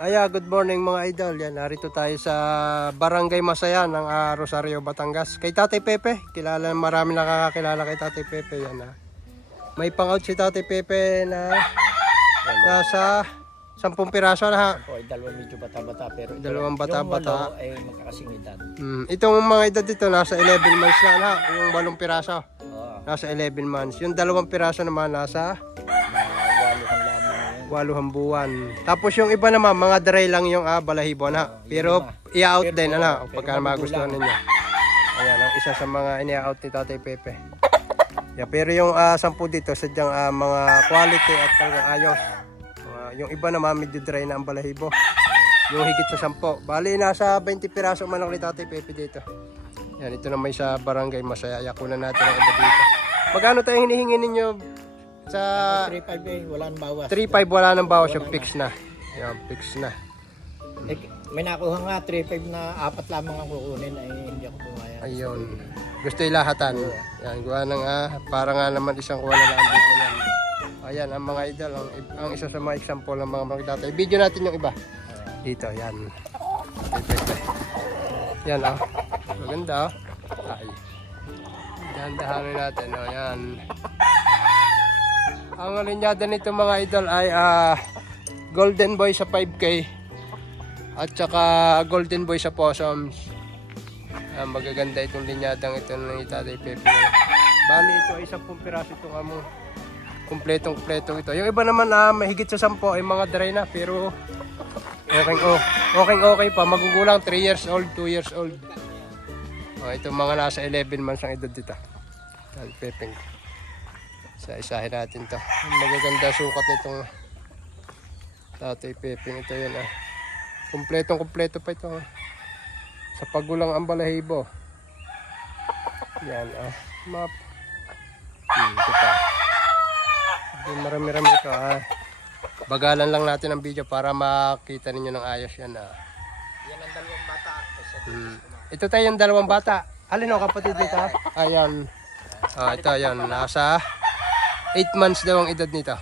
Good morning mga idol. Yan, narito tayo sa Barangay Masaya ng Rosario, Batangas. Kay Tatay Pepe. Marami nakakakilala kay Tatay Pepe. Yan, May pang-out si Tatay Pepe na nasa 10 piraso na ha. Opo, dalawa medyo bata-bata pero Dalawang bata-bata. yung 8 ay magkakasing edad. Itong mga edad dito nasa 11 months na ha. Yung 8 piraso Oo. nasa 11 months. Yung 2 piraso naman nasa Waluhan lamang yun. 8 buwan. Tapos yung iba naman mga dry lang yung balahibo na. Pero i-out din Pero pagka magustuhan ninyo. Ayan, ang isa sa mga ini-out ni Tatay Pepe. Yeah, pero yung 10 dito sadyang mga quality at talagang ayos. Yung iba naman medyo dry na ang balahibo. Yung higit sa 10. Bali nasa 20 piraso manok ni Tatay Pepe dito. Yan, ito naman sa Barangay Masaya. Yakunan natin ang iba dito. Magkano tayong hinihingi ninyo sa 3.5 eh, wala nang bawas. 3.5? Wala nang bawas, yung fix na. Yan, fix na. Eh, may nakuha nga 3.5 na 4 lamang ang kukunin ay hindi ako pumaya. Ayun. Gusto ilahatan. Yan, gawa ng para nga naman isang kuha na lang dito yan. Ayan, ang mga idol, ang isa sa mga example ng mga magdata. I-video natin yung iba. Dito, yan. Yan, maganda, Ay. Dahan-dahanin natin, yan. Ang linyada nito mga idol ay Golden Boy sa 5K at saka Golden Boy sa Possums. Magaganda itong linyadang ito ng Tatay Pepe. Bali ito ay 10 piraso itong among kumpletong ito. Yung iba naman mahigit sa 10 ay mga dry na pero okay pa. Magugulang 3 years old, 2 years old. Itong mga nasa 11 months ang edad dito. Tatay Pepe. Isa-isahin natin to. Magaganda sukat nitong Tatay Pepe. Ito yan kumpleto pa ito. Sa pagulang ang balahibo. Yan map. Ito pa. Marami-rami ito Bagalan lang natin ang video para makita ninyo ng ayos yan Yan ang dalawang bata. Ito tayo yung 2 bata. Alin o kapatid nito? Ayan. Ito yan. Nasa 8 months daw ang edad nito.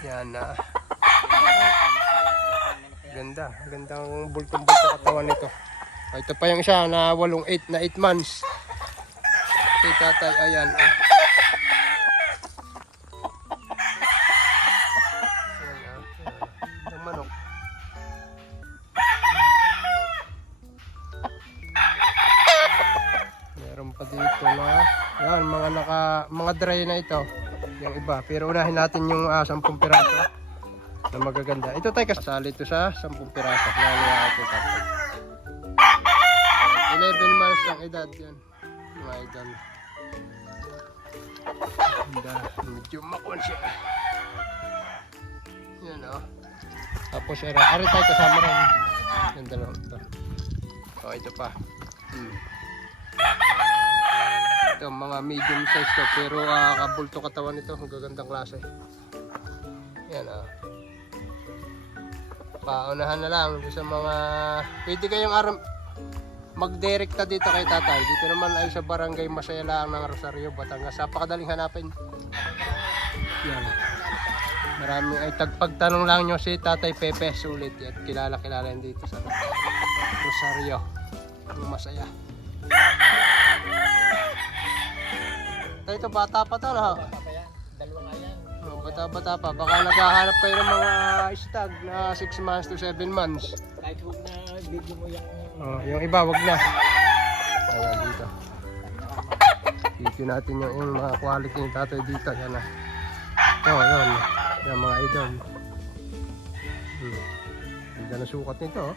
Yan ganda. Gandang bultong-bultong katawan nito. Ito pa yung isa na 8 months. Kay tatay, ayan. Ang manok. Meron pa dito na yan, mga dry na ito. Yung iba. Pero unahin natin yung 10 piraso na magaganda. Ito tayo kasali ito sa 10 piraso. 11 months ang edad yan. Mga idol. Medyo makon siya. Yan Tapos ari tayo kasama rin. Yung dalawang ito. Ito pa. Ito mga medium size to pero kabulto katawan nito, magagandang klase. Yan Paunahan na lang sa mga pwede kayong magdirekta dito kay tatay. Dito naman ay sa Barangay Masaya lang ng Rosario, Batangas. Napakadaling hanapin. Yan. Marami ay pagtanong lang nyo si Tatay Pepe, sulit at kilala yan dito sa Rosario ng Masaya. Ito bata pa to Bata pa yan. Dalawa nga yan. Bata pa. Baka naghahanap kayo ng mga stag na 6 months to 7 months. Kahit huwag na video mo yung Yung iba wag na. Ayan dito. Video natin yung mga quality ng tatay dito. Yan yun. Yan mga idol. Ganda na sukat nito.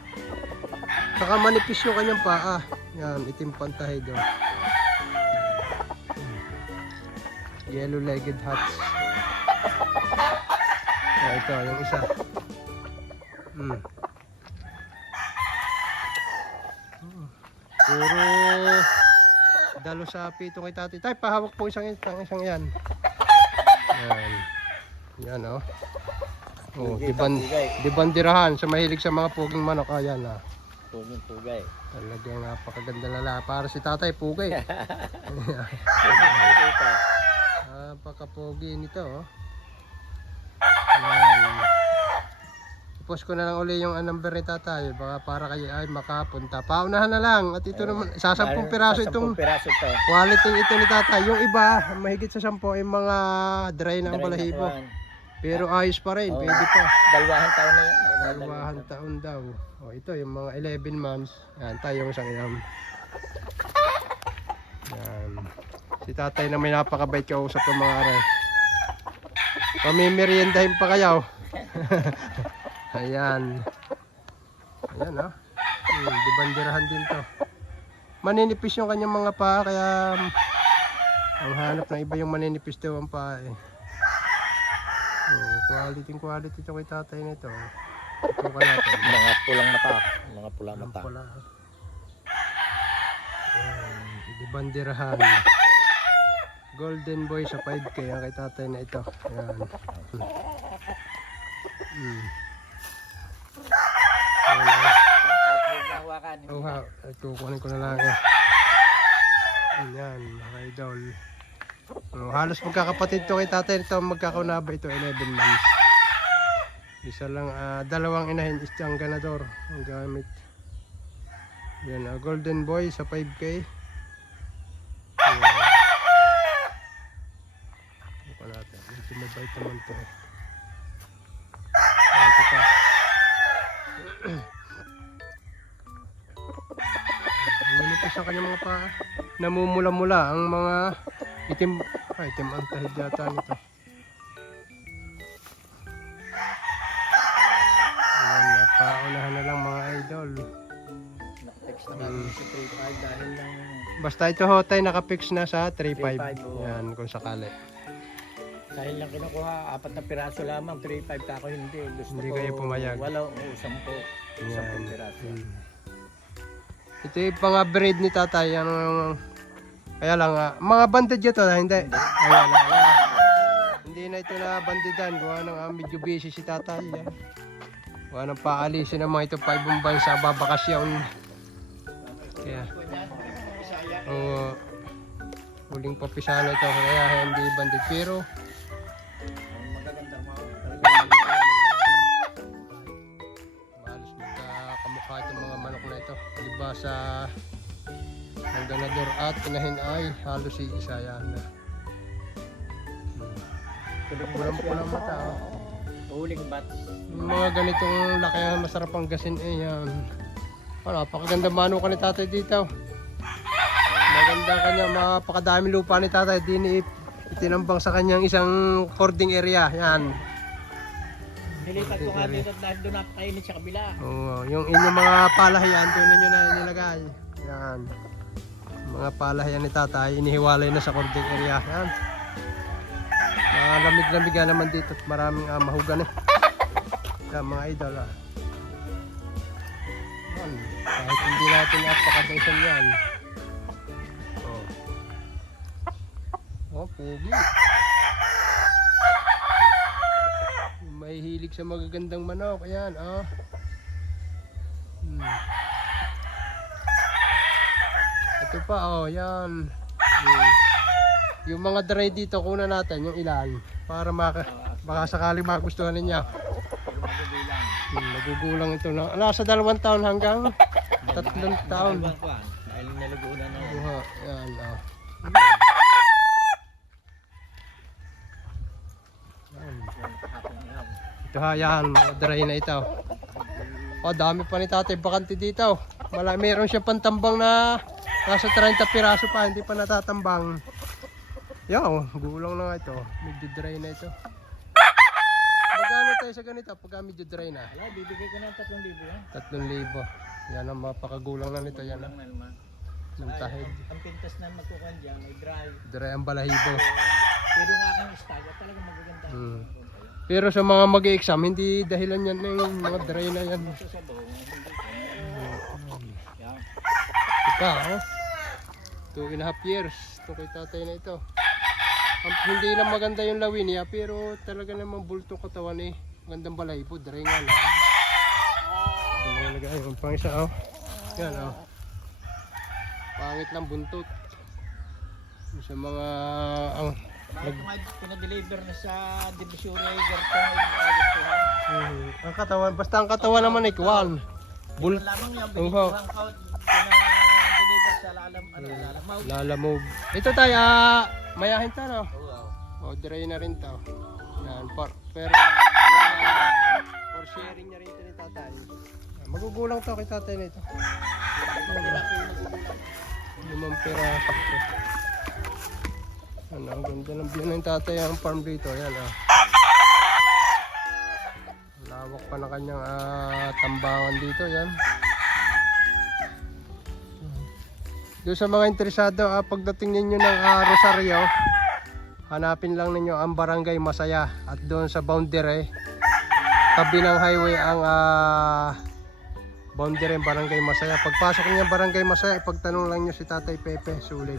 Saka manipis yung kanyang paa. Yan, itim pantahe doon. Yellow-legged hats. Ito, yung isa. Puro dalo sa pito kay tatay. Tay, pahawak po isang yan. Yan dibandirahan sa mahilig sa mga puging manok. Ayan pugay. Talagang napakaganda lala. Para si tatay, pugay. Napakapogi nito. Yan. I-post ko na lang uli yung number ni tatay. Baka para kayo ay makapunta. Paunahan na lang. At ito naman, sa 10 piraso itong 10 piraso to. quality ito ni tatay. Yung iba, mahigit sa 10 ay mga dry na ang balahibo. Pero ayos pa rin, pwede pa. Dalawahan taon na yan. Dalawahan taon daw. O ito, yung mga 11 months. Yan, tayong isang yam. Yan. Si tatay na may napakabait kausap ng mga aray. Pamimeriendahin pa kayo. Ayan. Ayan ha. Dibandirahan din to. Maninipis yung kanyang mga paa, kaya ang hanap ng iba yung maninipis daw ang paa eh. Quality ito kay tatay nito. Ito ka natin. Mga pulang mata. Mga pulang mata. Pula. Dibandirahan. Golden boy sa 5K ang kay tatay na ito. Ayan. Oh, ito kunin ko na lang eh. Ayan, mga idol. Halos magkakapatid to kay tatay nito, magkakaunaba ito 11 months. Isa lang, dalawang inahin, isang ganador ang gamit. Yan, golden boy sa 5K. Ito natin, medyo mabait naman to eh. Ito pa. Minipis ang kanyang mga paa. Namumula-mula ang mga itim. Itim ang tahid yata nito. Ayan, paunahan na lang mga idol. Naka-text na natin sa 3.5 dahil lang Basta ito ho tayo nakapix na sa 3.5. 3.5, Yan kung sakali. dahil lang kinukuha 4 na piraso lamang, 3.5 kako hindi. Gusto Hindi ko kayo pumayag. 8 o 10. 10 piraso. Ito yung mga breed ni tatay. Kaya lang, mga banded ito hindi. Ayan, hindi na ito na bandidan. Gawa ng medyo busy si tatay. Yan. Gawa ng paalisin ng mga ito pa ibang bansa, babakasyon. Kaya, huling papisana ito. Kaya hindi banded. Pero, mahalos magkakamukha itong mga manok na ito. Diba sa ang ganador at inahin ay halos isa yan. Pulang mata. Huling bat. Yung mga ganitong laki masarap ang gasin eh yan. Napakaganda mano ka ni tatay dito. Maganda kanya, mapakadami lupa ni tatay. Itinambang sa kanyang isang cording area. Yan. Nilipat ko nga dito dahil doon napakainit sa kabila. Oo, yung inyong mga palahiyan, doon ninyo na inilagay. Yan. Mga palahiyan ni tatay, inihiwalay na sa cording area. Yan. Lamig-lamig naman dito at maraming mahugan eh. Yan mga idol ah. Yan. Kahit hindi natin apakadaysan yan. Oh, pugi. May hilig sa magagandang manok. Ayan, Ito pa, yan. Yung mga dry dito, kuna natin yung ilan. Para baka sakaling magustuhan ninyo. Nagugulang ito na. Nasa 2 taon hanggang 3 taon. Dahil nalagunan na. Yan, Ito yan, mga dry na ito. Dami pa ni tatay bakante dito. Meron siya pantambang na nasa 30 piraso pa, hindi pa natatambang. Yan, gulang na nga ito. Medyo dry na ito. Magkano tayo sa ganito pagka medyo dry na? Wala, bibigay ko ng 3,000 yan. 3,000. Yan ang mapakagulang na nito. Yan ang tahid. Ang pintas na magkukuhan dyan, may dry. Dry ang balahibo. Pero yung aking style, talaga magaganda. Pero sa mga mag-exam, hindi dahilan yan ng mga dry na yan. Sa sabaw, yan. Ika, 2.5 years. Ito kay tatay na ito. Hindi lang maganda yung lawin niya, pero talaga namang bulto katawan eh. Magandang balahibo, dry nga lang. Yung mga lagay, yung pang isa Yan pangit lang buntot. Sa mga Bakit nga pinadeliver na sa Divisoria, Gartong, Agustuhan. Ang katawan, basta ang katawan naman ay kuwan. Bul Lamang yung Oo. binigyan ko, pinadeliver sa Lalamaw. Lalamove. Ito tayo, mayahin to, no? O, dry na rin to. Yan, for sharing na rin ito ni tatay. Magugulang to kay tatay nito. 5 piraso. Ano, ang ganda ng view ng tatay ang farm dito. Ayan, ah. Lawak pa na kanyang tambangan dito. Yan. Doon sa mga interesado, pagdating ninyo ng Rosario, hanapin lang ninyo ang Barangay Masaya. At doon sa boundary, tabi ng highway ang boundary ng Barangay Masaya. Pagpasok niyo ng Barangay Masaya, ipagtanong lang niyo si Tatay Pepe, sulit.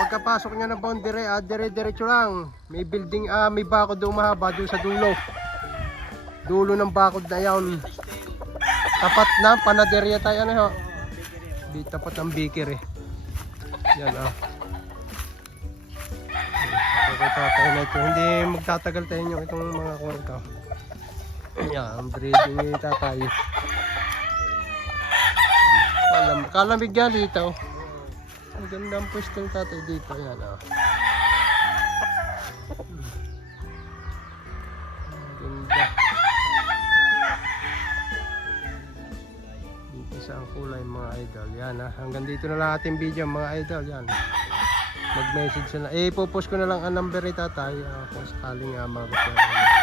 Pagkapasok niyo ng boundary, dire-diretso lang. May building, may bakod doon mahaba doon sa dulo. Dulo ng bakod na yan. Tapat na, panaderya tayo ano ho. Di tapat ng bakery. Yan Okay, tatay na ito. Hindi magtatagal tayo nyo itong mga kwarto. Yan, breeding ni tatay. Kalamig yan dito. Ang ganda ang pwesto ng tatay dito. Yan Ang ganda. Dito sa ang kulay mga idol. Yan hanggang dito na lang ating video mga idol. Yan. Mag-message na. Ipopost ko na lang ang number ni tatay kung sakaling magustuhan.